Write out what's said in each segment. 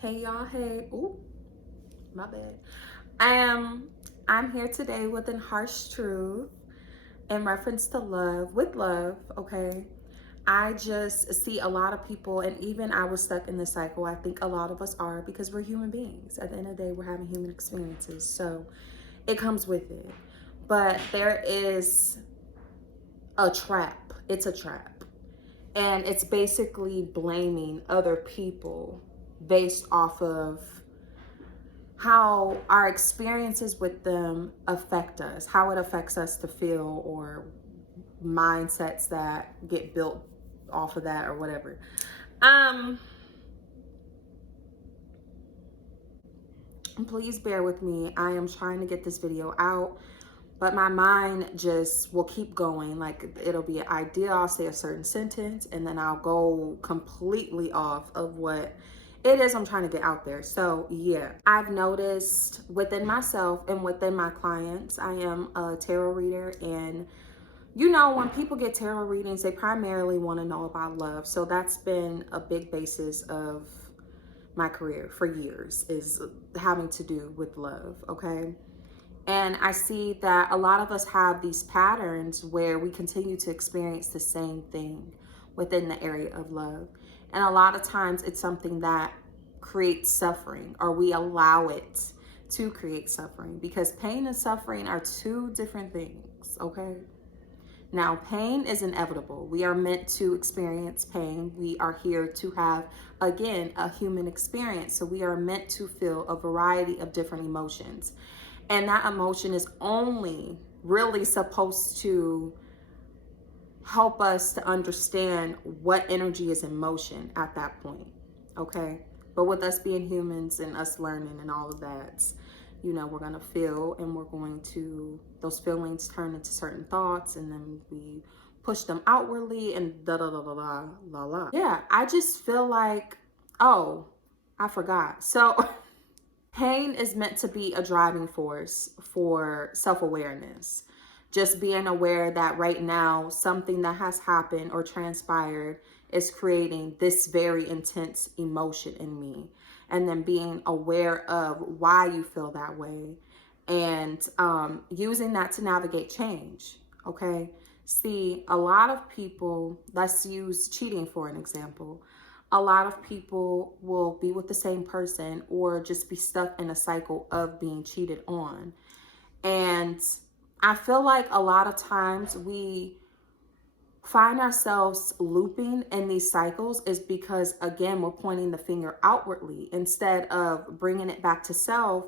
Hey y'all, hey. Ooh, my bad. I'm here today with an harsh truth in reference to love, with love, okay? I just see a lot of people, and even I was stuck in this cycle. I think a lot of us are because we're human beings. At the end of the day, we're having human experiences. So it comes with it. But there is a trap. It's a trap. And it's basically blaming other people based off of how our experiences with them affect us, how it affects us to feel, or mindsets that get built off of that or whatever. Um, Please bear with me. I am trying to get this video out, but my mind just will keep going. Like it'll be an idea, I'll say a certain sentence, and then I'll go completely off of what it is I'm trying to get out there. So yeah, I've noticed within myself and within my clients, I am a tarot reader, and you know, when people get tarot readings, they primarily want to know about love. So that's been a big basis of my career for years, is having to do with love, okay? And I see that a lot of us have these patterns where we continue to experience the same thing within the area of love. And a lot of times it's something that creates suffering, or we allow it to create suffering, because pain and suffering are two different things, okay? Now, pain is inevitable. We are meant to experience pain. We are here to have, again, a human experience. So we are meant to feel a variety of different emotions. And that emotion is only really supposed to help us to understand what energy is in motion at that point, okay? But with us being humans and us learning and all of that, you know, we're going to feel, and we're going to, those feelings turn into certain thoughts, and then we push them outwardly, and da da da da da la la. Yeah, I just feel like, oh, I forgot. So pain is meant to be a driving force for self-awareness. Just being aware that right now, something that has happened or transpired is creating this very intense emotion in me. And then being aware of why you feel that way, and using that to navigate change, okay? See, a lot of people, let's use cheating for an example. A lot of people will be with the same person or just be stuck in a cycle of being cheated on. And I feel like a lot of times we find ourselves looping in these cycles is because, again, we're pointing the finger outwardly instead of bringing it back to self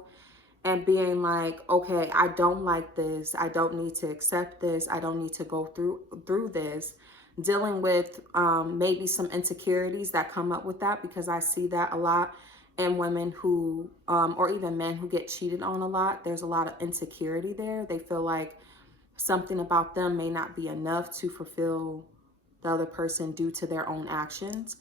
and being like, okay, I don't like this. I don't need to accept this. I don't need to go through this. Dealing with maybe some insecurities that come up with that, because I see that a lot in women who, or even men who get cheated on a lot. There's a lot of insecurity there. They feel like something about them may not be enough to fulfill the other person due to their own actions.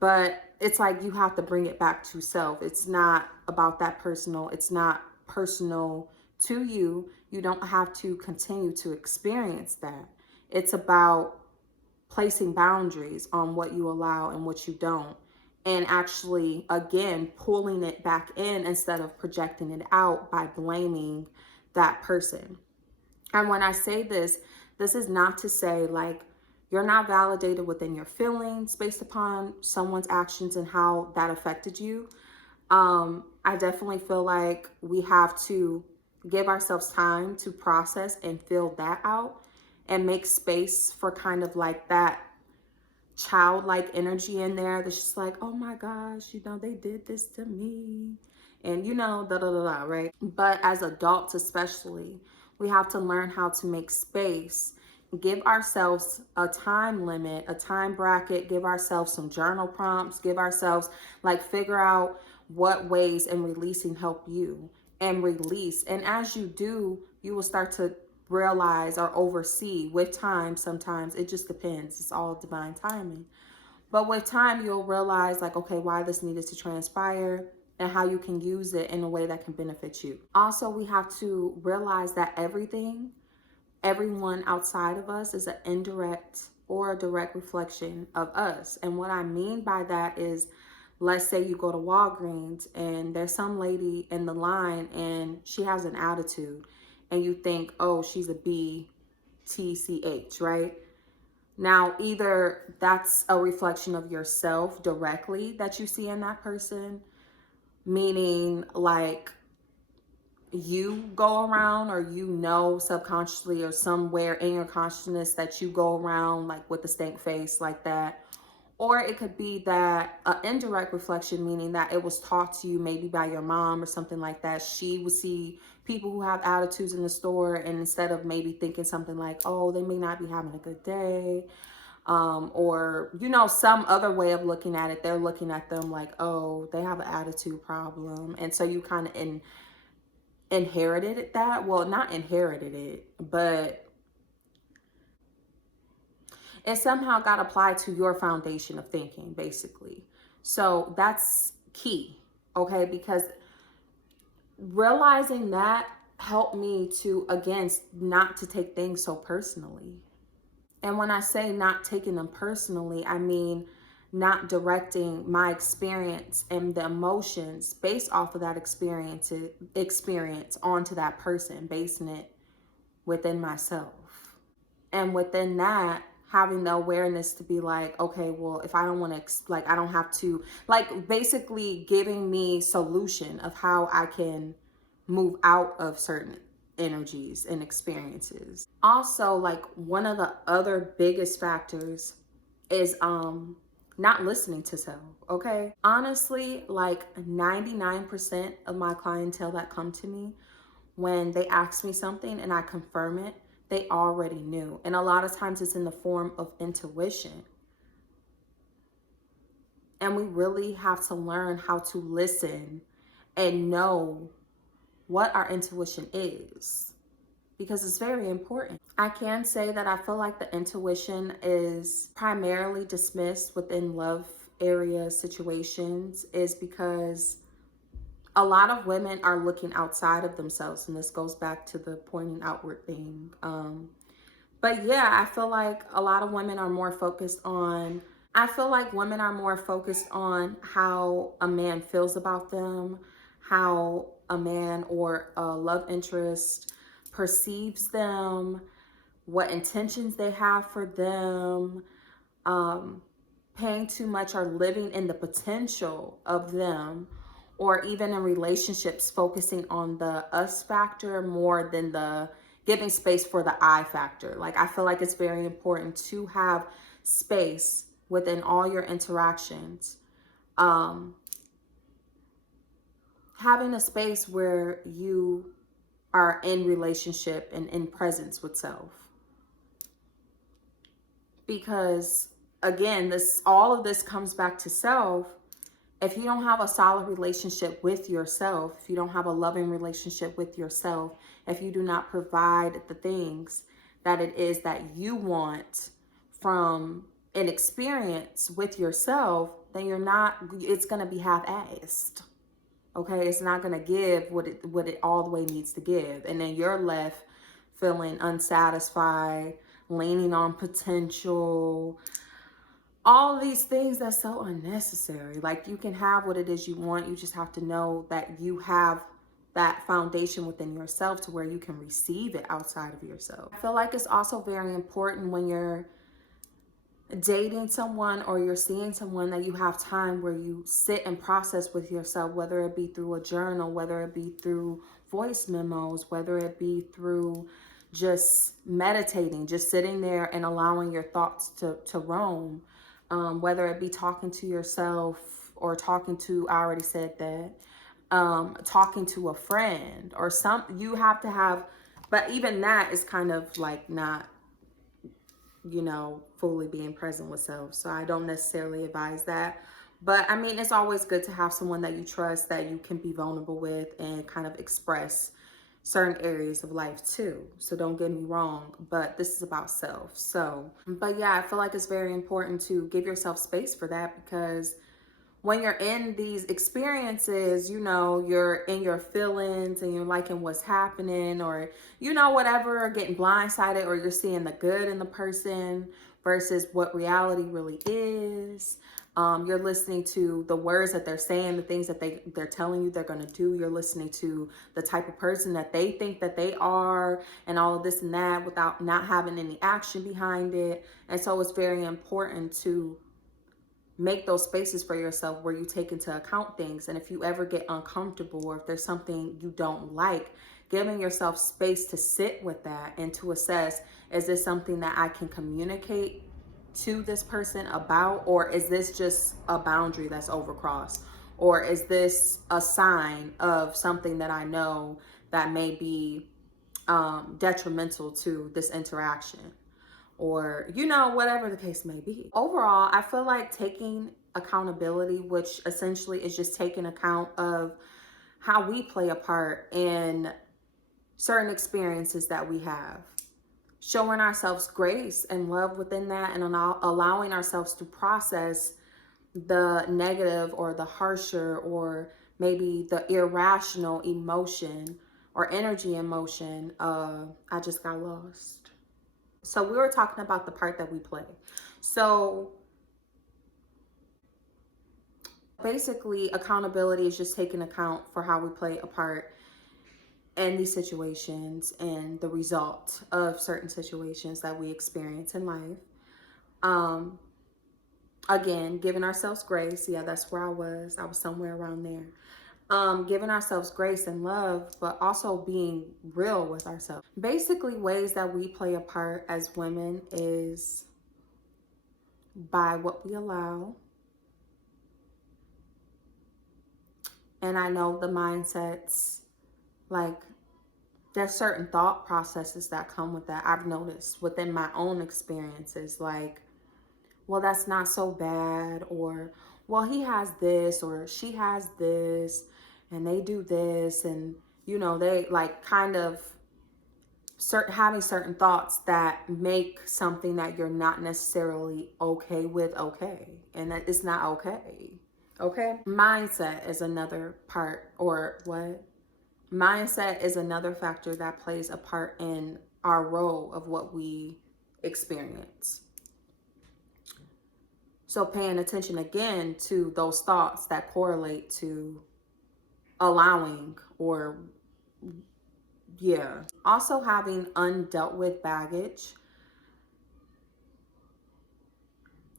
But it's like you have to bring it back to self. It's not about that personal. It's not personal to you. You don't have to continue to experience that. It's about placing boundaries on what you allow and what you don't. And actually, again, pulling it back in instead of projecting it out by blaming that person. And when I say this, this is not to say like you're not validated within your feelings based upon someone's actions and how that affected you. I definitely feel like we have to give ourselves time to process and feel that out, and make space for kind of like that childlike energy in there that's just like, oh my gosh, you know, they did this to me. And you know, da da da da, right? But as adults, especially, we have to learn how to make space, give ourselves a time limit, a time bracket, give ourselves some journal prompts, give ourselves, like, figure out what ways and releasing help you, and release. And as you do, you will start to realize or oversee with time. Sometimes it just depends. It's all divine timing. But with time, you'll realize like, okay, why this needed to transpire and how you can use it in a way that can benefit you. Also, we have to realize that everyone outside of us is an indirect or a direct reflection of us. And what I mean by that is, let's say you go to Walgreens and there's some lady in the line and she has an attitude and you think, oh, she's a BTCH, right? Now, either that's a reflection of yourself directly that you see in that person, meaning like you go around, or you know subconsciously or somewhere in your consciousness that you go around like with a stank face like that. Or it could be that an indirect reflection, meaning that it was taught to you maybe by your mom or something like that. She would see people who have attitudes in the store, and instead of maybe thinking something like, oh, they may not be having a good day, or, you know, some other way of looking at it, they're looking at them like, oh, they have an attitude problem. And so you kind of inherited that. Well, not inherited it, but it somehow got applied to your foundation of thinking, basically. So that's key, okay? Because realizing that helped me to, again, not to take things so personally. And when I say not taking them personally, I mean not directing my experience and the emotions based off of that experience onto that person, basing it within myself. And within that, having the awareness to be like, okay, well, if I don't want to, like, I don't have to, like, basically giving me solution of how I can move out of certain energies and experiences. Also, like, one of the other biggest factors is not listening to self, okay? Honestly, like 99% of my clientele that come to me, when they ask me something and I confirm it, they already knew. And a lot of times it's in the form of intuition. And we really have to learn how to listen and know what our intuition is, because it's very important. I can say that I feel like the intuition is primarily dismissed within love area situations, is because a lot of women are looking outside of themselves, and this goes back to the pointing outward thing. But yeah, I feel like a lot of women are more focused on, how a man feels about them, how a man or a love interest perceives them, what intentions they have for them, paying too much or living in the potential of them, or even in relationships focusing on the us factor more than the giving space for the I factor. Like, I feel like it's very important to have space within all your interactions. Having a space where you are in relationship and in presence with self. Because again, all of this comes back to self. If you don't have a solid relationship with yourself, if you don't have a loving relationship with yourself, if you do not provide the things that it is that you want from an experience with yourself, then it's going to be half-assed. Okay, it's not going to give what it all the way needs to give. And then you're left feeling unsatisfied, leaning on potential, all of these things that's so unnecessary. Like, you can have what it is you want. You just have to know that you have that foundation within yourself to where you can receive it outside of yourself. I feel like it's also very important when you're dating someone or you're seeing someone that you have time where you sit and process with yourself, whether it be through a journal, whether it be through voice memos, whether it be through just meditating, just sitting there and allowing your thoughts to roam, whether it be talking to yourself or talking to, I already said that, talking to a friend or you have to have, but even that is kind of like not, fully being present with self. So I don't necessarily advise that. But I mean, it's always good to have someone that you trust, that you can be vulnerable with and kind of express certain areas of life too. So don't get me wrong, but this is about self. So, but yeah, I feel like it's very important to give yourself space for that, because when you're in these experiences, you're in your feelings and you're liking what's happening, or, whatever, getting blindsided, or you're seeing the good in the person versus what reality really is. You're listening to the words that they're saying, the things that they're telling you they're going to do. You're listening to the type of person that they think that they are, and all of this and that, without not having any action behind it. And so it's very important to make those spaces for yourself where you take into account things. And if you ever get uncomfortable, or if there's something you don't like, giving yourself space to sit with that and to assess, is this something that I can communicate to this person about, or is this just a boundary that's overcrossed, or is this a sign of something that I know that may be detrimental to this interaction, or, you know, whatever the case may be. Overall, I feel like taking accountability, which essentially is just taking account of how we play a part in certain experiences that we have, showing ourselves grace and love within that, and allowing ourselves to process the negative or the harsher or maybe the irrational emotion or energy emotion. I just got lost. So we were talking about the part that we play. So basically, accountability is just taking account for how we play a part in these situations and the result of certain situations that we experience in life. Again, giving ourselves grace. Yeah, that's where I was. I was somewhere around there. Giving ourselves grace and love, but also being real with ourselves. Basically, ways that we play a part as women is by what we allow. And I know the mindsets, like, there's certain thought processes that come with that. I've noticed within my own experiences, like, well, that's not so bad, or, well, he has this, or she has this, and they do this, and, you know, they like kind of having certain thoughts that make something that you're not necessarily okay with okay, and that it's not okay. Okay, mindset is another part, or what? Mindset is another factor that plays a part in our role of what we experience. So paying attention again to those thoughts that correlate to allowing, or yeah. Also having undealt with baggage.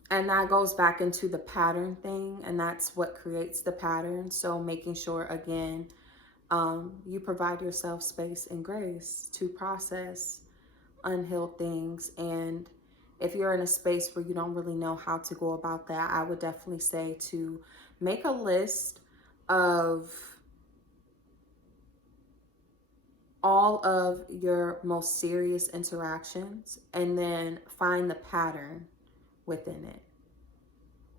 And that goes back into the pattern thing, and that's what creates the pattern. So making sure, again, you provide yourself space and grace to process unhealed things. And if you're in a space where you don't really know how to go about that, I would definitely say to make a list of all of your most serious interactions and then find the pattern within it.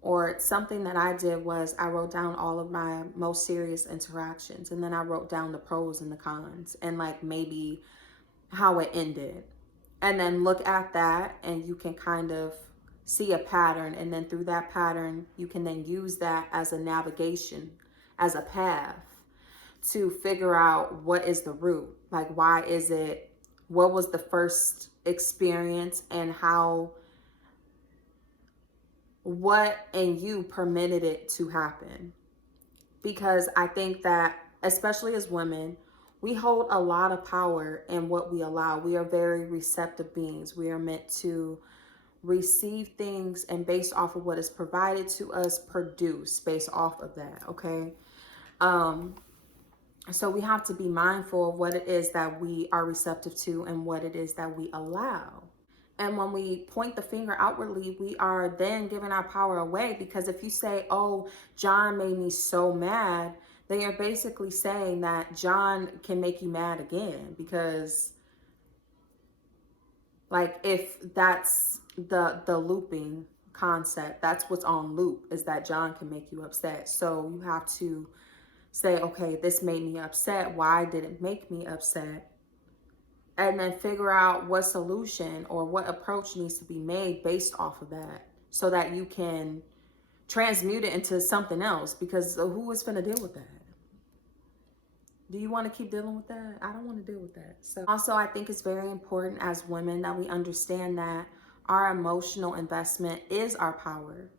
Or something that I did was I wrote down all of my most serious interactions, and then I wrote down the pros and the cons, and like maybe how it ended. And then look at that, and you can kind of see a pattern, and then through that pattern you can then use that as a navigation, as a path to figure out what is the root. Like, why is it, what was the first experience, and how, what in you permitted it to happen. Because I think that, especially as women, we hold a lot of power in what we allow. We are very receptive beings. We are meant to receive things, and based off of what is provided to us, produce based off of that, okay? So we have to be mindful of what it is that we are receptive to and what it is that we allow. And when we point the finger outwardly, we are then giving our power away. Because if you say, oh, John made me so mad, then you're basically saying that John can make you mad again. Because, like, if that's the looping concept, that's what's on loop, is that John can make you upset. So you have to say, okay, this made me upset. Why did it make me upset? And then figure out what solution or what approach needs to be made based off of that, so that you can transmute it into something else. Because who is going to deal with that? Do you want to keep dealing with that? I don't want to deal with that. So also, I think it's very important as women that we understand that our emotional investment is our power.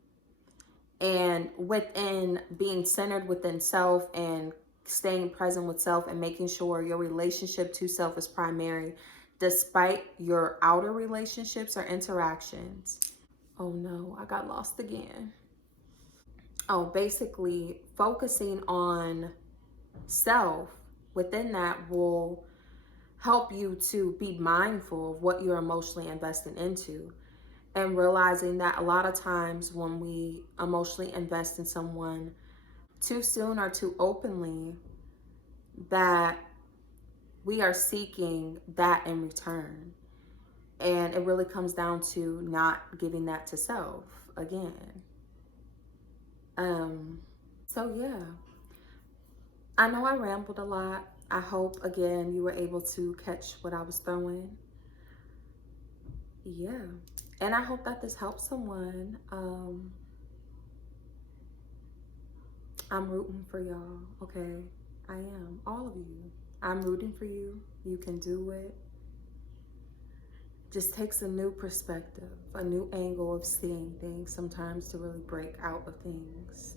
And within being centered within self and staying present with self and making sure your relationship to self is primary despite your outer relationships or interactions. Oh no, I got lost again. Oh, basically focusing on self within that will help you to be mindful of what you're emotionally investing into, and realizing that a lot of times when we emotionally invest in someone too soon or too openly, that we are seeking that in return. And it really comes down to not giving that to self again. Um, so yeah, I know I rambled a lot. I hope again you were able to catch what I was throwing. Yeah. And I hope that this helps someone. I'm rooting for y'all, okay? I am. All of you. I'm rooting for you. You can do it. Just takes a new perspective, a new angle of seeing things sometimes to really break out of things.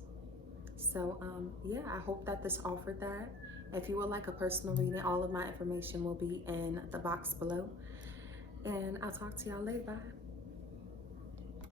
So, yeah, I hope that this offered that. If you would like a personal reading, all of my information will be in the box below. And I'll talk to y'all later. Bye.